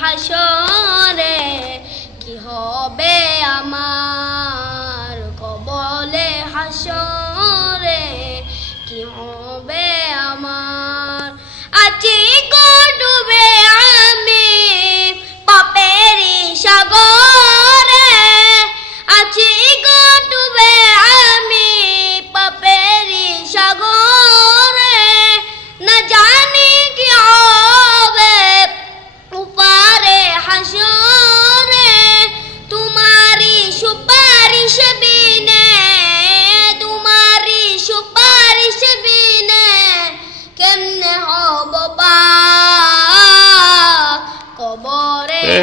হাসরে কি হবে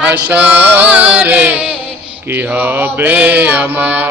হাসরে কি হবে আমার?